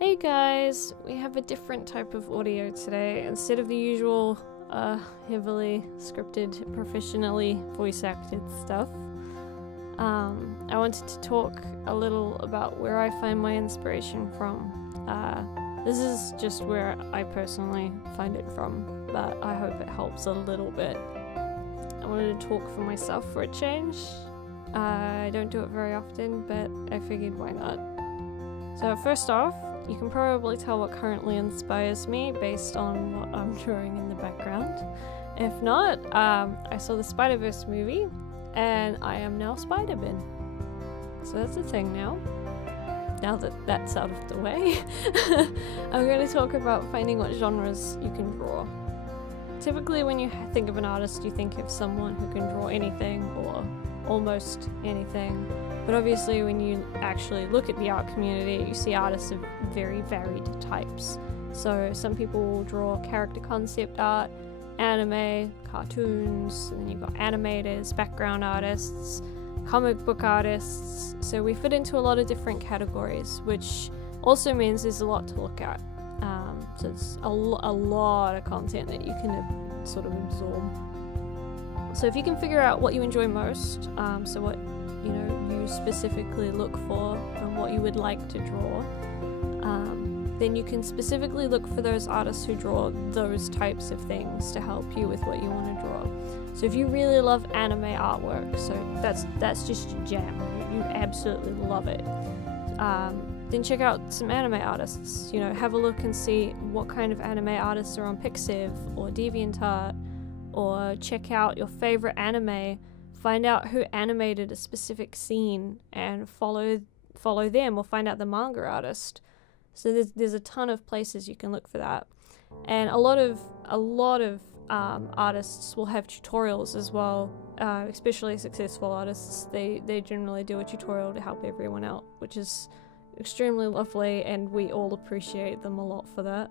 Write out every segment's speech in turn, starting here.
Hey guys, we have a different type of audio today. Instead of the usual heavily scripted, professionally voice acted stuff, I wanted to talk a little about where I find my inspiration from. This is just where I personally find it from, but I hope it helps a little bit. I wanted to talk for myself for a change. I don't do it very often, but I figured why not. So first off, you can probably tell what currently inspires me based on what I'm drawing in the background. If not, I saw the Spider-Verse movie, and I am now Spider-Man. So that's a thing now. Now that that's out of the way, I'm going to talk about finding what genres you can draw. Typically when you think of an artist, you think of someone who can draw anything or almost anything. But obviously when you actually look at the art community, you see artists of very varied types. So some people will draw character concept art, anime, cartoons, and then you've got animators, background artists, comic book artists. So we fit into a lot of different categories, which also means there's a lot to look at. So it's a lot of content that you can sort of absorb. So if you can figure out what you enjoy most, so what you specifically look for and what you would like to draw, then you can specifically look for those artists who draw those types of things to help you with what you want to draw. So if you really love anime artwork, so that's just your jam, you absolutely love it, then check out some anime artists. Have a look and see what kind of anime artists are on Pixiv or DeviantArt, or check out your favorite anime. Find out who animated a specific scene and follow them, or find out the manga artist. So there's a ton of places you can look for that, and a lot of artists will have tutorials as well. Especially successful artists, they generally do a tutorial to help everyone out, which is extremely lovely, and we all appreciate them a lot for that.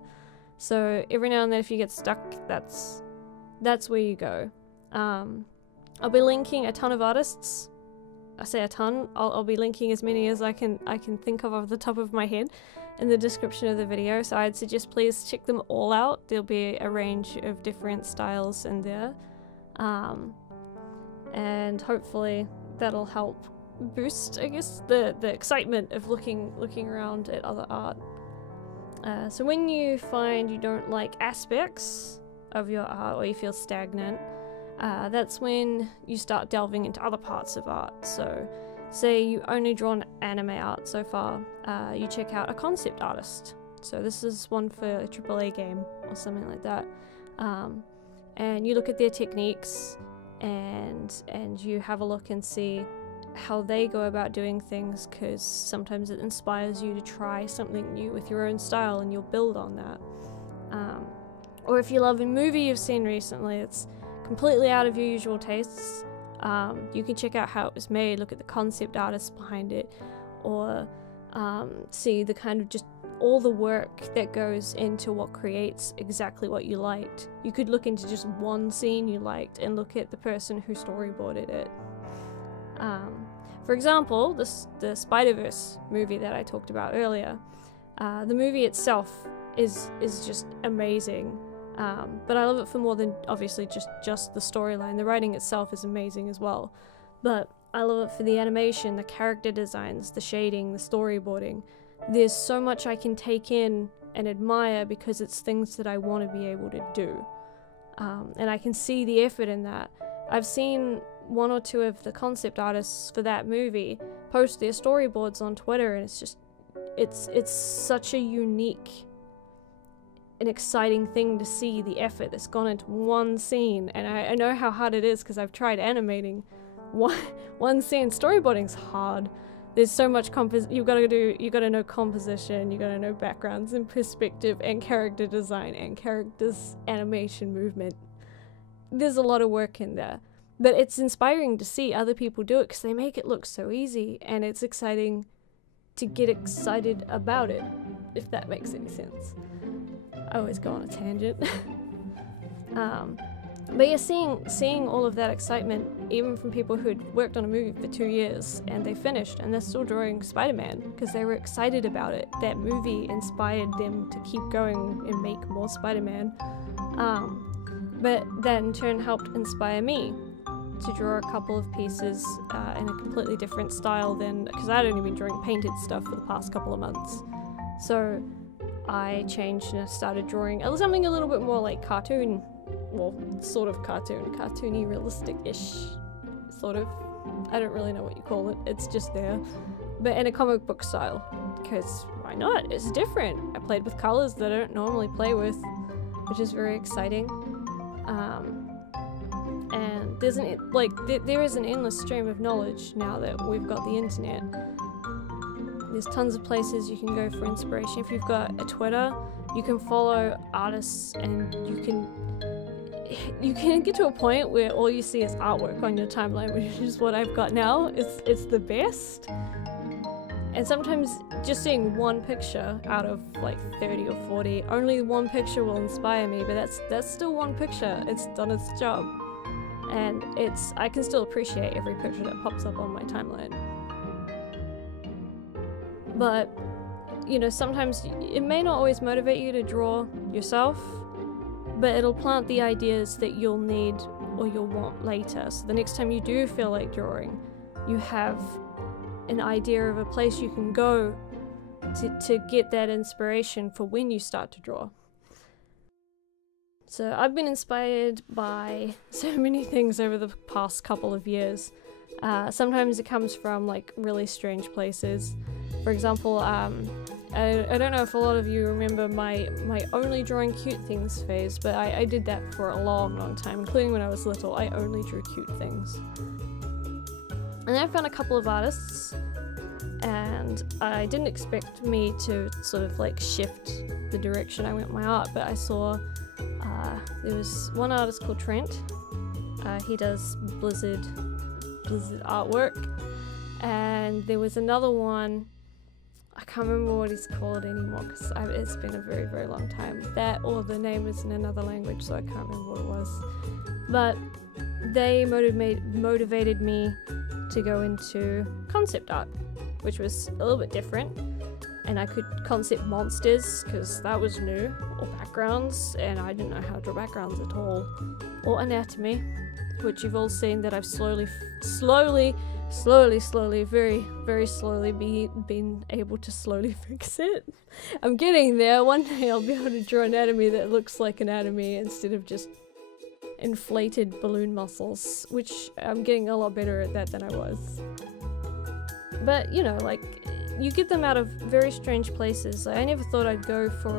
So every now and then, if you get stuck, that's where you go. I'll be linking a ton of artists. I say a ton. I'll be linking as many as I can think of off the top of my head in the description of the video. So I'd suggest please check them all out. There'll be a range of different styles in there, and hopefully that'll help boost, I guess, the excitement of looking around at other art. So when you find you don't like aspects of your art, or you feel stagnant, that's when you start delving into other parts of art. So say you only drawn anime art so far, you check out a concept artist. So this is one for a AAA game or something like that, and you look at their techniques and you have a look and see how they go about doing things, because sometimes it inspires you to try something new with your own style, and you'll build on that. Or if you love a movie you've seen recently, it's completely out of your usual tastes, you can check out how it was made, look at the concept artists behind it, or see the kind of just all the work that goes into what creates exactly what you liked. You could look into just one scene you liked and look at the person who storyboarded it. For example, the Spider-Verse movie that I talked about earlier, the movie itself is just amazing. But I love it for more than obviously just the storyline. The writing itself is amazing as well, but I love it for the animation, the character designs, the shading, the storyboarding. There's so much I can take in and admire because it's things that I want to be able to do, and I can see the effort in that. I've seen one or two of the concept artists for that movie post their storyboards on Twitter, and it's such a unique an exciting thing to see the effort that's gone into one scene. And I know how hard it is because I've tried animating one scene. Storyboarding's hard. There's so much you gotta know composition, you gotta know backgrounds and perspective and character design and characters' animation movement. There's a lot of work in there, but it's inspiring to see other people do it because they make it look so easy, and it's exciting to get excited about it, if that makes any sense. I always go on a tangent. But yeah, seeing all of that excitement, even from people who'd worked on a movie for 2 years and they finished and they're still drawing Spider-Man because they were excited about it. That movie inspired them to keep going and make more Spider-Man. But that in turn helped inspire me to draw a couple of pieces in a completely different style than, because I'd only been drawing painted stuff for the past couple of months. So I changed and I started drawing something a little bit more like cartoon. Well, sort of cartoony, realistic-ish, sort of. I don't really know what you call it, it's just there. But in a comic book style, because why not? It's different. I played with colors that I don't normally play with, which is very exciting. And there is an endless stream of knowledge now that we've got the internet. There's tons of places you can go for inspiration. If you've got a Twitter, you can follow artists and you can get to a point where all you see is artwork on your timeline, which is what I've got now. It's the best. And sometimes just seeing one picture out of like 30 or 40, only one picture will inspire me, but that's still one picture. It's done its job. And I can still appreciate every picture that pops up on my timeline. But, you know, sometimes it may not always motivate you to draw yourself, but it'll plant the ideas that you'll need or you'll want later. So the next time you do feel like drawing, you have an idea of a place you can go to get that inspiration for when you start to draw. So I've been inspired by so many things over the past couple of years. Sometimes it comes from like really strange places. For example, I don't know if a lot of you remember my only drawing cute things phase, but I did that for a long time, including when I was little. I only drew cute things. And then I found a couple of artists, and I didn't expect me to sort of like shift the direction I went with my art, but I saw there was one artist called Trent. He does Blizzard artwork, and there was another one. I can't remember what he's called anymore because it's been a very, very long time. That or the name is in another language, so I can't remember what it was. But they motivated me to go into concept art, which was a little bit different. And I could concept monsters because that was new, or backgrounds, and I didn't know how to draw backgrounds at all. Or anatomy, which you've all seen that I've slowly, very, very slowly been able to slowly fix it. I'm getting there. One day I'll be able to draw anatomy that looks like anatomy instead of just inflated balloon muscles, which I'm getting a lot better at that than I was. But, you know, like, you get them out of very strange places. I never thought I'd go for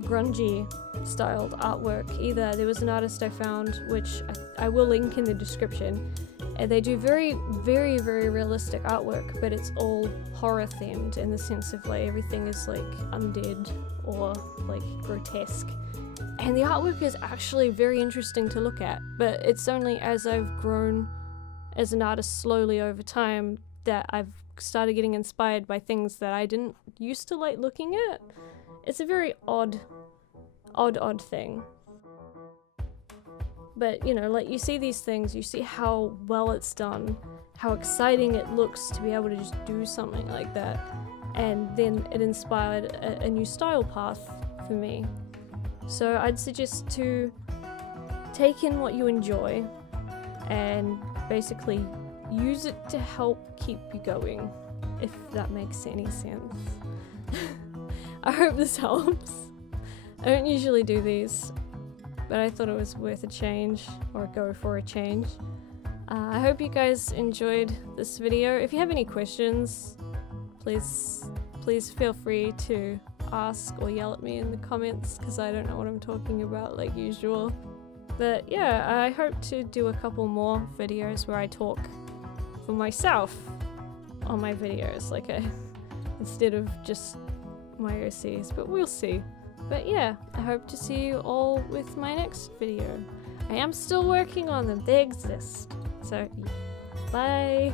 grungy styled artwork either. There was an artist I found, which I will link in the description, and they do very, very, very realistic artwork, but it's all horror themed in the sense of like everything is like undead or like grotesque. And the artwork is actually very interesting to look at, but it's only as I've grown as an artist slowly over time that I've started getting inspired by things that I didn't used to like looking at. It's a very odd thing. But, you know, like, you see these things, you see how well it's done, how exciting it looks to be able to just do something like that, and then it inspired a new style path for me. So I'd suggest to take in what you enjoy and basically use it to help keep you going, if that makes any sense. I hope this helps. I don't usually do these, but I thought it was worth a change, or go for a change. I hope you guys enjoyed this video. If you have any questions, please feel free to ask or yell at me in the comments, because I don't know what I'm talking about like usual. But yeah, I hope to do a couple more videos where I talk for myself on my videos, like instead of just my OCs, but we'll see. But yeah, I hope to see you all with my next video. I am still working on them, they exist. So, bye!